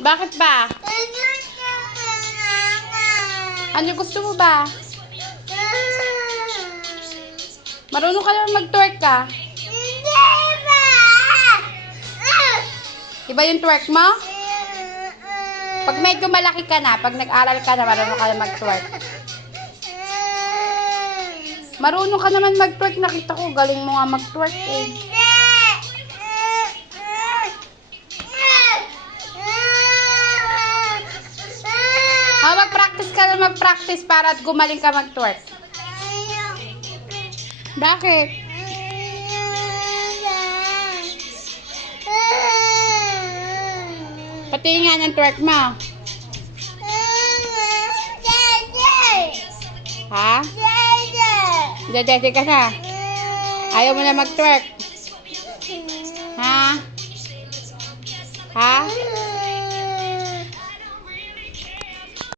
Bakit ba? Ano gusto mo ba? Marunong ka naman mag-twerk ka. Iba yung twerk mo? Pag medyo malaki ka na, pag nag-aral ka na, marunong ka na mag-twerk. Marunong ka naman mag-twerk. Nakita ko, galing mo nga mag-twerk eh. Mag-practice ka na mag-practice para at gumaling ka mag-twerk. Bakit? Pati nga ng twerk mo. Ha? Dadete ka na. Ayaw mo na mag-twerk. Ha? Ha?